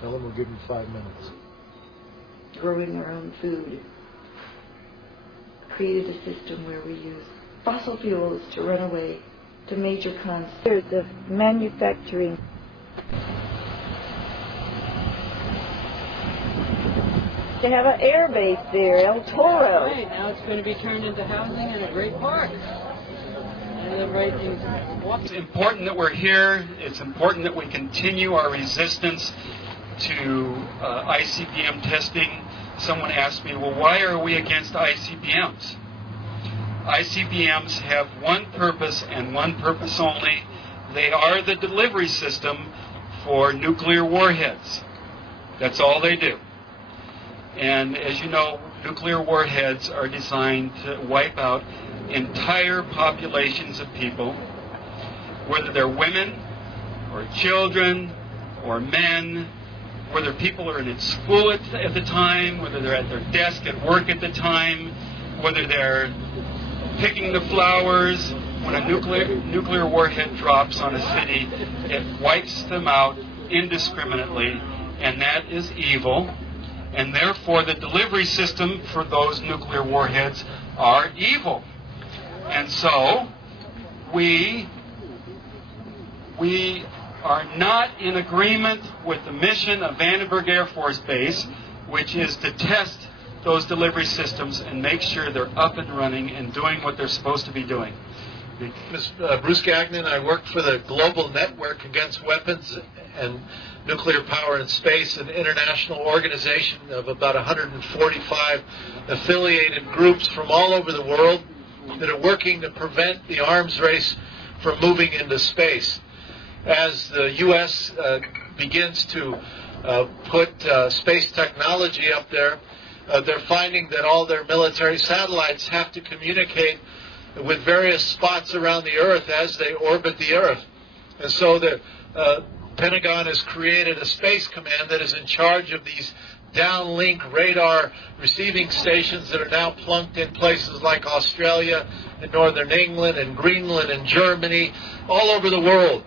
Tell them we'll give them 5 minutes. Growing our own food. Created a system where we use fossil fuels to run away to major concerns of manufacturing. To have an air base there, El Toro. Right, now it's going to be turned into housing and a great park. It's important that we're here. It's important that we continue our resistance to ICBM testing. Someone asked me, well, why are we against ICBMs? ICBMs have one purpose and one purpose only. They are the delivery system for nuclear warheads. That's all they do. And as you know, nuclear warheads are designed to wipe out entire populations of people, whether they're women or children or men, whether people are in school at the time, whether they're at their desk at work at the time, whether they're picking the flowers. When a nuclear warhead drops on a city, it wipes them out indiscriminately, and that is evil. And therefore, the delivery system for those nuclear warheads are evil. And so, we are not in agreement with the mission of Vandenberg Air Force Base, which is to test those delivery systems and make sure they're up and running and doing what they're supposed to be doing. Bruce Gagnon. I work for the Global Network Against Weapons and Nuclear Power in Space, an international organization of about 145 affiliated groups from all over the world that are working to prevent the arms race from moving into space. As the U.S. begins to put space technology up there, they're finding that all their military satellites have to communicate with various spots around the Earth as they orbit the Earth. And so the Pentagon has created a space command that is in charge of these downlink radar receiving stations that are now plunked in places like Australia and Northern England and Greenland and Germany, all over the world.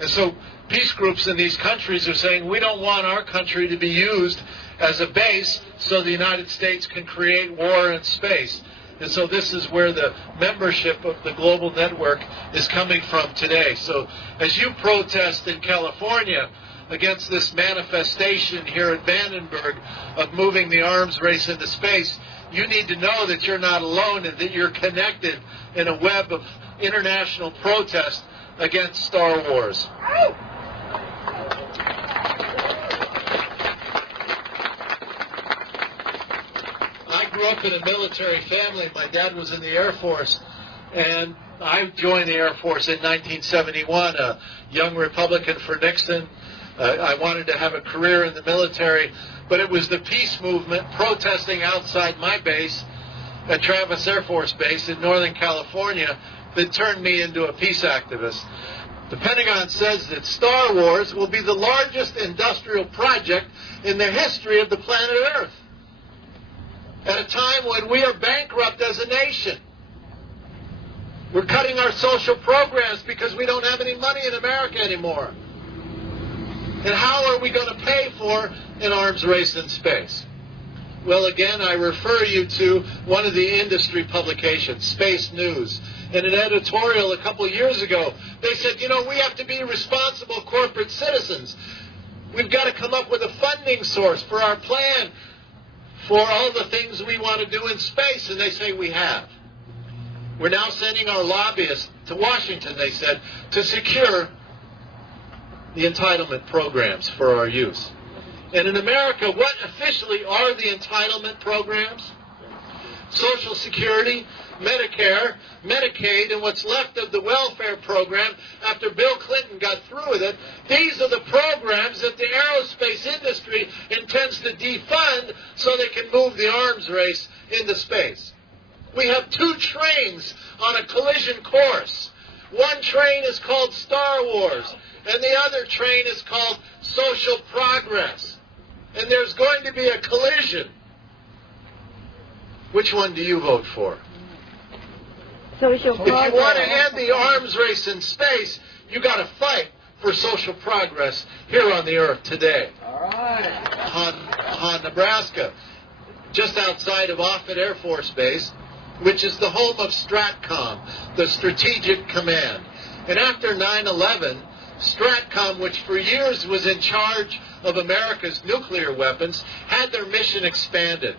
And so peace groups in these countries are saying, we don't want our country to be used as a base so the United States can create war in space. And so this is where the membership of the global network is coming from today. So as you protest in California against this manifestation here at Vandenberg of moving the arms race into space, you need to know that you're not alone and that you're connected in a web of international protest against Star Wars. I grew up in a military family. My dad was in the Air Force, and I joined the Air Force in 1971, a young Republican for Nixon. I wanted to have a career in the military, but it was the peace movement protesting outside my base at Travis Air Force Base in Northern California that turned me into a peace activist. The Pentagon says that Star Wars will be the largest industrial project in the history of the planet Earth, at a time when we are bankrupt as a nation. We're cutting our social programs because we don't have any money in America anymore. And how are we going to pay for an arms race in space? Well, again, I refer you to one of the industry publications, Space News. In an editorial a couple of years ago, they said, you know, we have to be responsible corporate citizens. We've got to come up with a funding source for our plan for all the things we want to do in space. And they say we have. We're now sending our lobbyists to Washington, they said, to secure the entitlement programs for our use. And in America, what officially are the entitlement programs? Social Security, Medicare, Medicaid, and what's left of the welfare program after Bill Clinton got through with it. These are the programs that the aerospace industry intends to defund so they can move the arms race into space. We have two trains on a collision course. One train is called Star Wars, and the other train is called social progress. And there's going to be a collision. Which one do you vote for? Social progress. If you want to end the arms race in space, you got to fight for social progress here on the earth today. All right. Han, Nebraska, just outside of Offutt Air Force Base, which is the home of STRATCOM, the Strategic Command. And after 9/11, STRATCOM, which for years was in charge of America's nuclear weapons, had their mission expanded.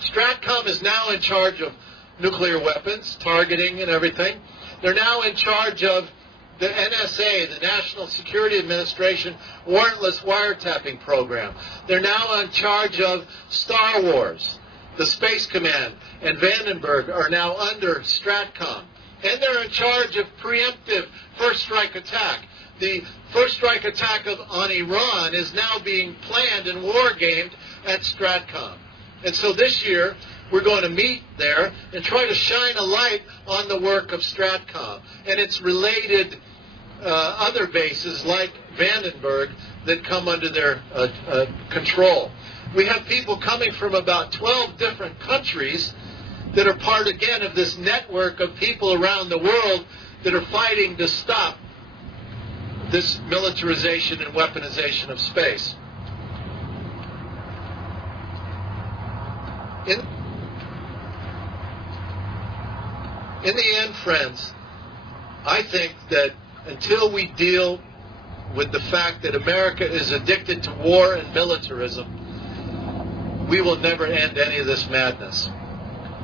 STRATCOM is now in charge of nuclear weapons, targeting and everything. They're now in charge of the NSA, the National Security Administration warrantless wiretapping program. They're now in charge of Star Wars. The Space Command and Vandenberg are now under STRATCOM. And they're in charge of preemptive first strike attack. The first strike attack on Iran is now being planned and war-gamed at STRATCOM. And so this year, we're going to meet there and try to shine a light on the work of STRATCOM and its related other bases like Vandenberg that come under their control. We have people coming from about 12 different countries that are part, again, of this network of people around the world that are fighting to stop this militarization and weaponization of space. In the end, friends, I think that until we deal with the fact that America is addicted to war and militarism, we will never end any of this madness.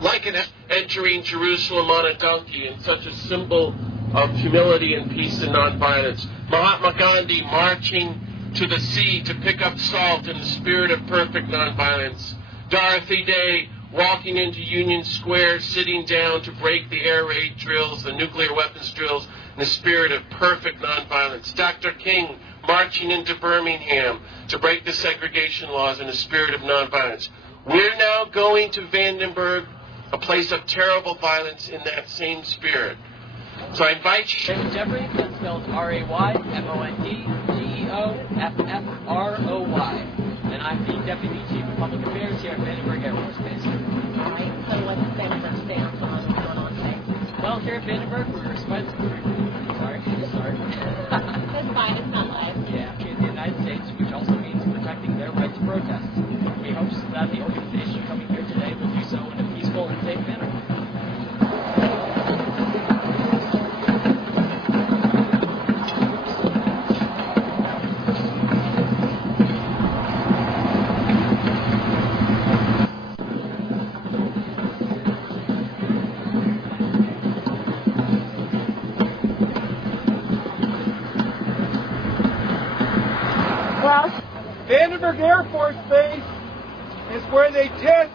Like an entering Jerusalem on a donkey, and such a symbol of humility and peace and nonviolence. Mahatma Gandhi marching to the sea to pick up salt in the spirit of perfect nonviolence. Dorothy Day walking into Union Square, sitting down to break the air raid drills, the nuclear weapons drills, in the spirit of perfect nonviolence. Dr. King marching into Birmingham to break the segregation laws in the spirit of nonviolence. We're now going to Vandenberg, a place of terrible violence, in that same spirit. So I invite you. Raymond Jeffrey, that's spelled R-A-Y-M-O-N-D-G-E-O-F-F-R-O-Y. And I'm the Deputy Chief of Public Affairs here at Vandenberg Air Force Base. All right, so what's Vandenberg stance on what's going on today? Well, here at Vandenberg, we're sorry. That's fine, it's not live. Yeah, in the United States, which also means protecting their right to protest. We hope that the organization coming here today will do so in a peaceful and safe manner. Vandenberg Air Force Base is where they test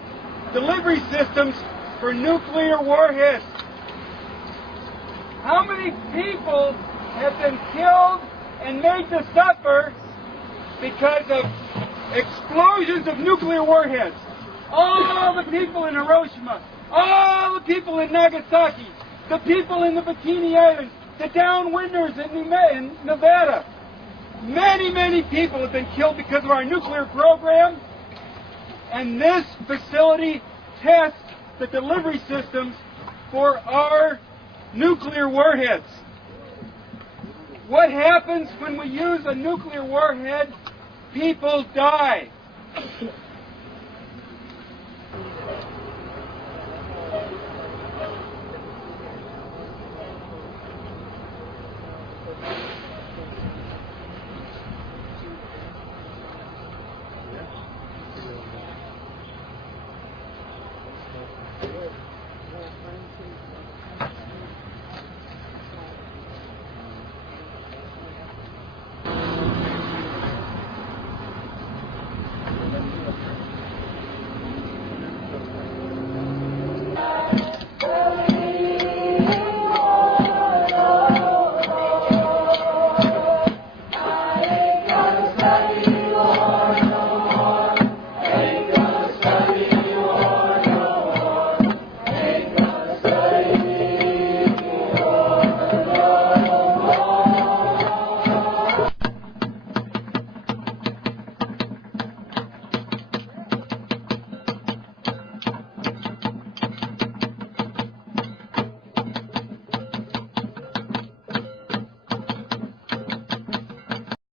delivery systems for nuclear warheads. How many people have been killed and made to suffer because of explosions of nuclear warheads? All the people in Hiroshima, all the people in Nagasaki, the people in the Bikini Islands, the downwinders in Nevada. Many, many people have been killed because of our nuclear program, and this facility tests the delivery systems for our nuclear warheads. What happens when we use a nuclear warhead? People die.